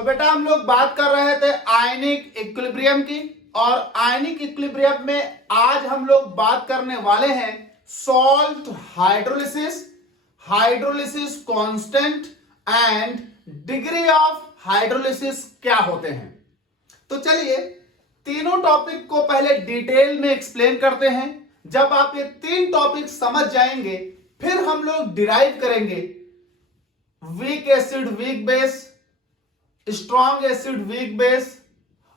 तो बेटा हम लोग बात कर रहे थे आयनिक इक्विलिब्रियम की, और आयनिक इक्विलिब्रियम में आज हम लोग बात करने वाले हैं salt hydrolysis, hydrolysis constant and degree of hydrolysis क्या होते हैं। तो चलिए तीनों टॉपिक को पहले डिटेल में एक्सप्लेन करते हैं। जब आप ये तीन टॉपिक समझ जाएंगे फिर हम लोग डिराइव करेंगे weak acid weak base, strong acid weak base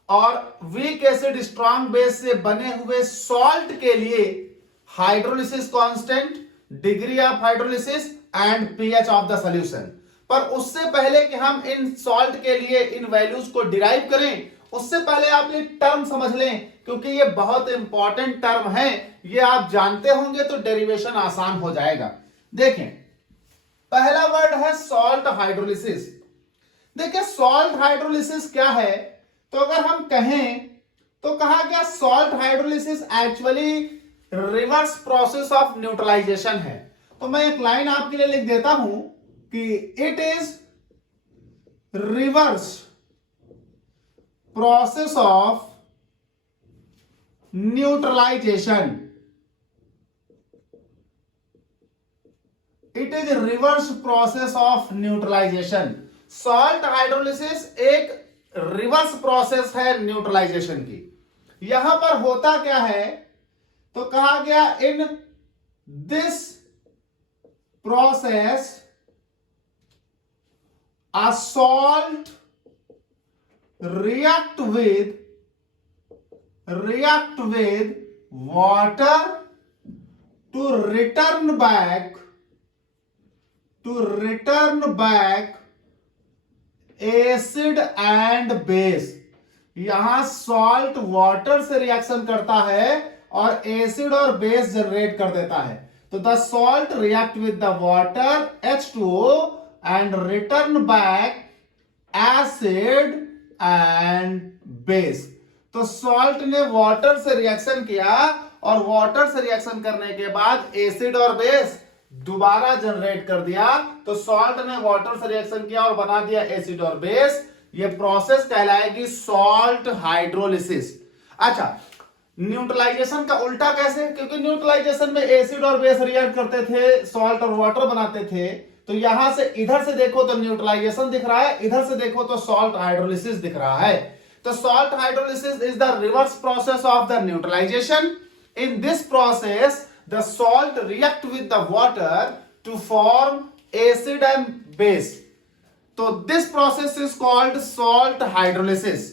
और वीक एसिड स्ट्रॉन्ग बेस से बने हुए सॉल्ट के लिए hydrolysis constant, degree of hydrolysis and pH of the solution. पर उससे पहले कि हम इन सॉल्ट के लिए इन वैल्यूज को डिराइव करें, उससे पहले आप ये टर्म समझ लें, क्योंकि ये बहुत इंपॉर्टेंट टर्म है। ये आप जानते होंगे तो डेरिवेशन आसान हो जाएगा। देखें, पहला वर्ड है सॉल्ट हाइड्रोलिसिस। देखिए सॉल्ट हाइड्रोलिसिस क्या है, तो अगर हम कहें तो कहा गया salt hydrolysis actually reverse process of neutralisation है। तो मैं एक लाइन आपके लिए लिख देता हूं कि it is reverse process of neutralisation. It is reverse process of neutralisation. Salt hydrolysis एक रिवर्स प्रोसेस है न्यूट्रलाइजेशन की। यहां पर होता क्या है, तो कहा गया in this process a salt react with water to return back acid and base. यहां सॉल्ट वाटर से रिएक्शन करता है और एसिड और बेस जनरेट कर देता है। तो the salt react with the water H2O and return back acid and base. तो सॉल्ट ने वाटर से रिएक्शन किया और वाटर से रिएक्शन करने के बाद एसिड और बेस दोबारा जनरेट कर दिया। तो सॉल्ट ने वाटर से रिएक्शन किया और बना दिया एसिड और बेस। ये प्रोसेस कहलाएगी सॉल्ट हाइड्रोलिसिस। अच्छा, न्यूट्रलाइजेशन का उल्टा कैसे, क्योंकि न्यूट्रलाइजेशन में एसिड और बेस रिएक्ट करते थे, सॉल्ट और वाटर बनाते थे। तो यहां से इधर से देखो तो न्यूट्रलाइजेशन दिख रहा है, इधर से देखो तो सॉल्ट हाइड्रोलिसिस दिख रहा है। तो salt hydrolysis is the reverse process of the neutralisation. In this process the salt react with the water to form acid and base. तो this process is called salt hydrolysis.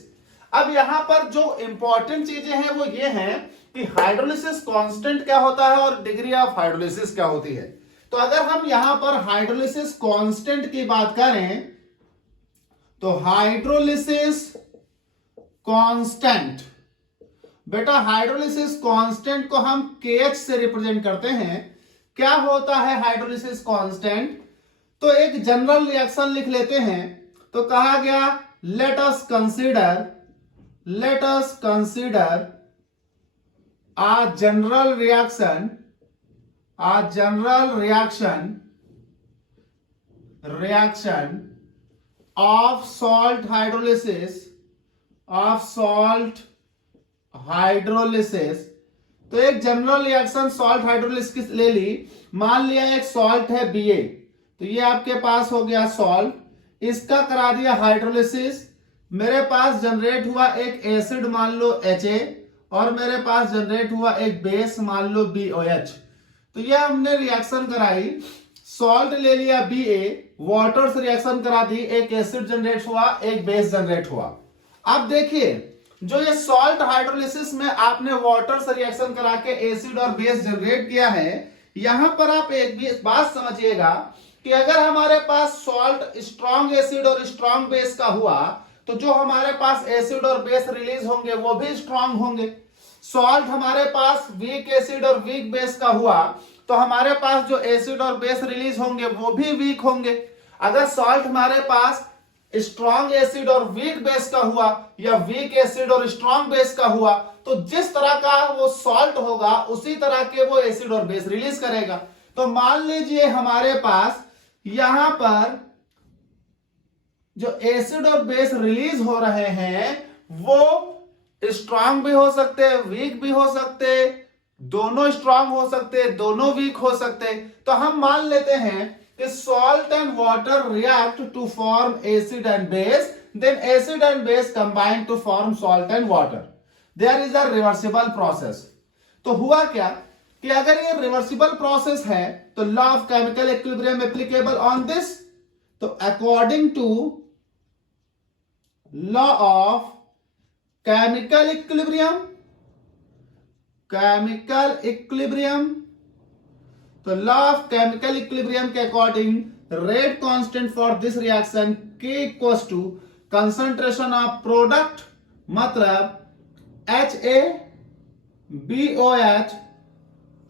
अब यहां पर जो important चीजें हैं वो ये हैं कि हाइड्रोलिसिस कांस्टेंट क्या होता है और डिग्री ऑफ हाइड्रोलिसिस क्या होती है। तो अगर हम यहां पर हाइड्रोलिसिस कांस्टेंट की बात करें तो हाइड्रोलिसिस कांस्टेंट, बेटा हाइड्रोलिसिस कांस्टेंट को हम KH से रिप्रेजेंट करते हैं। क्या होता है हाइड्रोलिसिस कांस्टेंट, तो एक जनरल रिएक्शन लिख लेते हैं। तो कहा गया let us consider a general reaction of salt hydrolysis. तो एक जनरल रिएक्शन सॉल्ट हाइड्रोलिसिस ले ली। मान लिया एक सॉल्ट है Ba, तो ये आपके पास हो गया सॉल्ट, इसका करा दिया हाइड्रोलिसिस। मेरे पास जनरेट हुआ एक एसिड मान लो Ha और मेरे पास जनरेट हुआ एक बेस मान लो BOH। तो ये हमने रिएक्शन कराई, सॉल्ट ले लिया Ba, वाटर से रिएक्शन करा दी, एक एसिड जनरेट हुआ, एक बेस जनरेट हुआ। अब देखिए जो ये सॉल्ट हाइड्रोलिसिस में आपने वाटर से रिएक्शन करा के एसिड और बेस जनरेट किया है, यहां पर आप एक भी बात समझिएगा कि अगर हमारे पास सॉल्ट स्ट्रॉन्ग एसिड और स्ट्रॉन्ग बेस का हुआ तो जो हमारे पास एसिड और बेस रिलीज होंगे वो भी स्ट्रॉन्ग होंगे। सॉल्ट हमारे पास वीक एसिड और वीक बेस का हुआ तो हमारे पास जो एसिड और बेस रिलीज होंगे वो भी वीक होंगे। अगर सॉल्ट हमारे पास स्ट्रॉन्ग एसिड और वीक बेस का हुआ या वीक एसिड और स्ट्रॉन्ग बेस का हुआ तो जिस तरह का वो सॉल्ट होगा उसी तरह के वो एसिड और बेस रिलीज करेगा। तो मान लीजिए हमारे पास यहां पर जो एसिड और बेस रिलीज हो रहे हैं वो स्ट्रांग भी हो सकते हैं, वीक भी हो सकते, दोनों स्ट्रांग हो सकते, दोनों वीक हो सकते। तो हम मान लेते हैं कि salt and water react to form acid and base, then acid and base combine to form salt and water. There is a reversible process. तो हुआ क्या कि अगर ये रिवर्सिबल प्रोसेस है तो law of chemical equilibrium applicable on this. तो according to law of chemical equilibrium, तो लॉ ऑफ केमिकल इक्विलिब्रियम के according rate constant for this reaction K equals to concentration of product मतलब HaBOH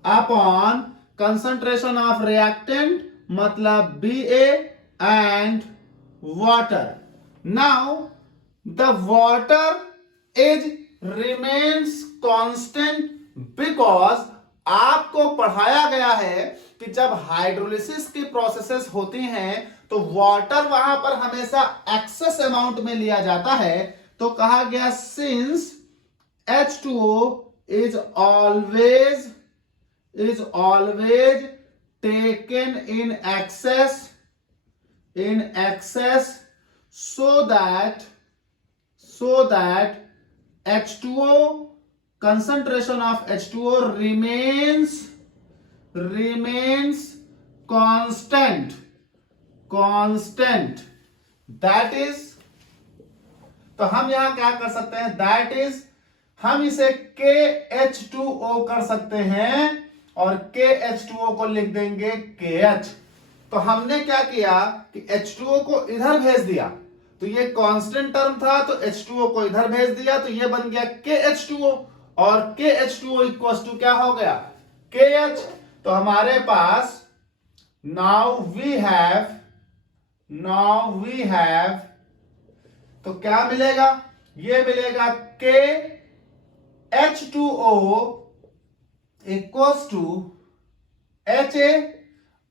upon concentration of reactant मतलब Ba and water. Now the water is remains constant because आपको पढ़ाया गया है कि जब hydrolysis की प्रोसेसेस होती हैं तो वाटर वहां पर हमेशा एक्सेस अमाउंट में लिया जाता है। तो कहा गया since H2O is always taken in excess so that H2O concentration of H2O remains constant, that is, तो हम यहां क्या कर सकते हैं, दैट इज हम इसे KH2O कर सकते हैं और KH2O को लिख देंगे KH। तो हमने क्या किया कि H2O को इधर भेज दिया, तो ये कांस्टेंट टर्म था तो H2O को इधर भेज दिया तो ये बन गया KH2O और KH2O इक्वल्स टू क्या हो गया KH। तो हमारे पास नाउ वी हैव तो क्या मिलेगा, ये मिलेगा KH2O इक्वल्स टू HA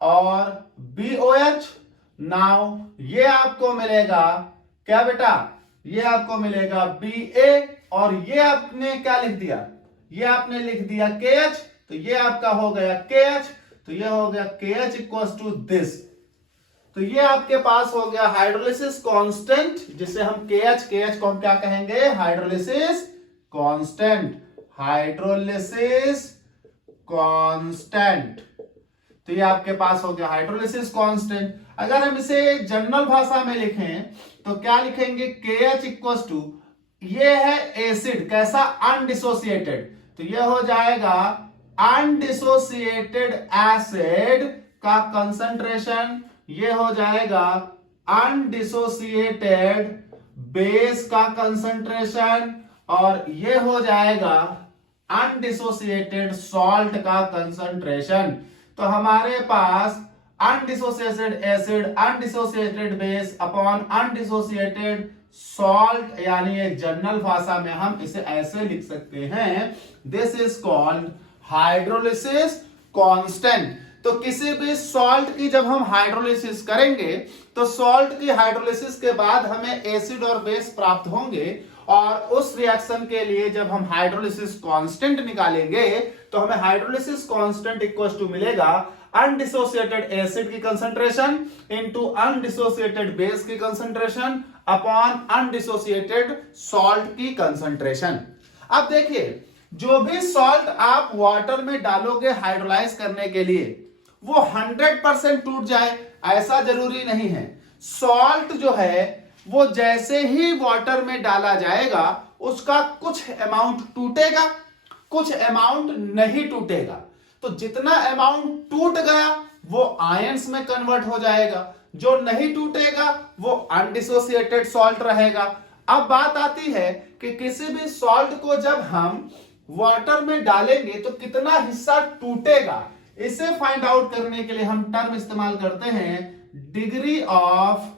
और BOH। नाउ ये आपको मिलेगा क्या बेटा, ये आपको मिलेगा BA और ये आपने क्या लिख दिया, ये आपने लिख दिया KH, तो ये आपका हो गया KH, तो ये हो गया KH इक्वल्स टू दिस। तो ये आपके पास हो गया हाइड्रोलिसिस कांस्टेंट, जिसे हम KH को हम क्या कहेंगे, हाइड्रोलिसिस कांस्टेंट। तो ये आपके पास हो गया हाइड्रोलिसिस कांस्टेंट। अगर हम इसे जनरल भाषा में लिखें तो क्या लिखेंगे, KH इक्वल्स टू, ये है एसिड कैसा, अनडिसोसिएटेड, तो ये हो जाएगा अनडिसोसिएटेड एसिड का कंसंट्रेशन, ये हो जाएगा अनडिसोसिएटेड बेस का कंसंट्रेशन और ये हो जाएगा अनडिसोसिएटेड सॉल्ट का कंसंट्रेशन। तो हमारे पास undissociated acid, undissociated base upon undissociated salt, यानी एक जनरल भाषा में हम इसे ऐसे लिख सकते हैं, this is called hydrolysis constant. तो किसी भी सॉल्ट की जब हम हाइड्रोलिसिस करेंगे तो सॉल्ट की हाइड्रोलिसिस के बाद हमें एसिड और बेस प्राप्त होंगे और उस रिएक्शन के लिए जब हम हाइड्रोलिसिस कांस्टेंट निकालेंगे तो हमें हाइड्रोलिसिस कांस्टेंट इक्वल टू मिलेगा अनडिसोसिएटेड एसिड की कंसंट्रेशन इनटू अनडिसोसिएटेड बेस की कंसंट्रेशन अपॉन अनडिसोसिएटेड सॉल्ट की कंसंट्रेशन। अब देखिए, जो भी सॉल्ट आप वाटर में डालोगे हाइड्रोलाइज करने के लिए वो 100% टूट जाए ऐसा जरूरी नहीं है। सॉल्ट जो है वो जैसे ही वाटर में डाला जाएगा उसका कुछ अमाउंट टूटेगा, कुछ अमाउंट नहीं टूटेगा। तो जितना अमाउंट टूट गया वो आयंस में कन्वर्ट हो जाएगा, जो नहीं टूटेगा वो अनडिसोसिएटेड सॉल्ट रहेगा। अब बात आती है कि किसी भी सॉल्ट को जब हम वाटर में डालेंगे तो कितना हिस्सा टूटेगा, इसे फाइंड आउट करने के लिए हम टर्म इस्तेमाल करते हैं degree of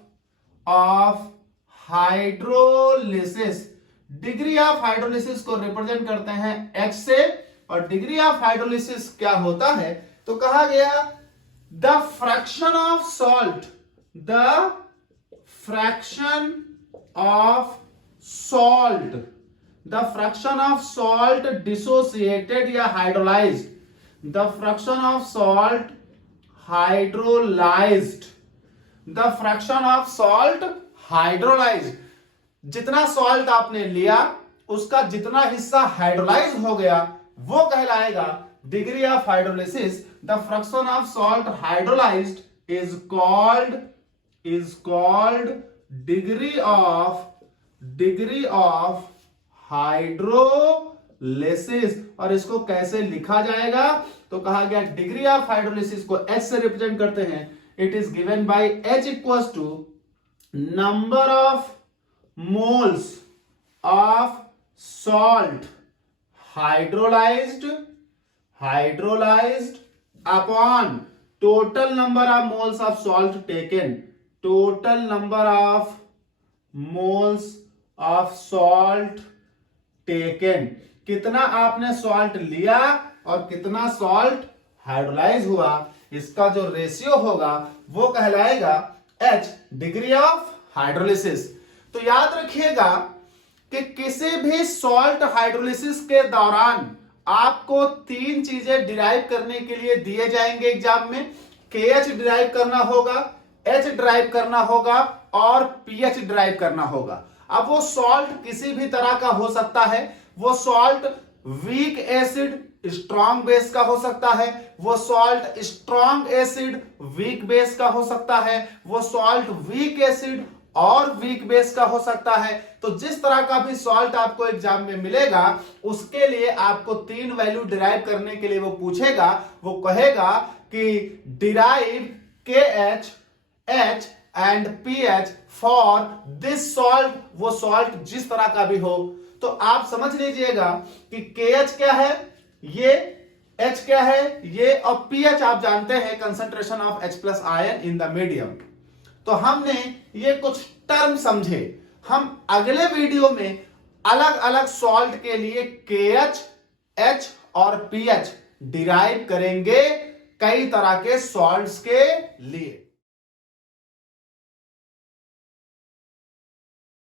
hydrolysis. Degree of hydrolysis को रिप्रेजेंट करते हैं H से, और डिग्री ऑफ हाइड्रोलिसिस क्या होता है, तो कहा गया the fraction of salt fraction of salt, the fraction of salt dissociated या hydrolysed, the fraction of salt hydrolysed, the fraction of salt hydrolysed, जितना सॉल्ट आपने लिया उसका जितना हिस्सा हाइड्रोलाइज हो गया वो कहलाएगा degree of hydrolysis. The fraction of salt hydrolysed is called degree of hydrolysis. और इसको कैसे लिखा जाएगा, तो कहा गया डिग्री ऑफ हाइड्रोलिसिस को H से रिप्रेजेंट करते हैं। It is given by H equals to number of moles of salt hydrolyzed upon total number of moles of salt taken, total number of moles of salt taken, कितना आपने salt लिया और कितना salt hydrolyse हुआ, इसका जो ratio होगा वो कहलाएगा H, डिग्री ऑफ हाइड्रोलिसिस। तो याद रखिएगा कि किसी भी सॉल्ट हाइड्रोलिसिस के दौरान आपको तीन चीजें डिराइव करने के लिए दिए जाएंगे एग्जाम में। KH डिराइव करना होगा, H डिराइव करना होगा और pH डिराइव करना होगा। अब वो सॉल्ट किसी भी तरह का हो सकता है, वो salt weak acid strong base का हो सकता है, वो salt strong acid weak base का हो सकता है, वो सॉल्ट वीक एसिड और वीक बेस का हो सकता है। तो जिस तरह का भी सॉल्ट आपको एग्जाम में मिलेगा उसके लिए आपको तीन वैल्यू डिराइव करने के लिए वो पूछेगा। वो कहेगा कि derive KH, H and pH for this salt, वो सॉल्ट जिस तरह का भी हो। तो आप समझ लीजिएगा कि KH क्या है, ये H क्या है, ये, और pH आप जानते हैं concentration of H plus ion in the medium. तो हमने ये कुछ टर्म समझे, हम अगले वीडियो में अलग अलग सॉल्ट के लिए KH, H और pH डिराइव करेंगे कई तरह के सॉल्ट्स के लिए।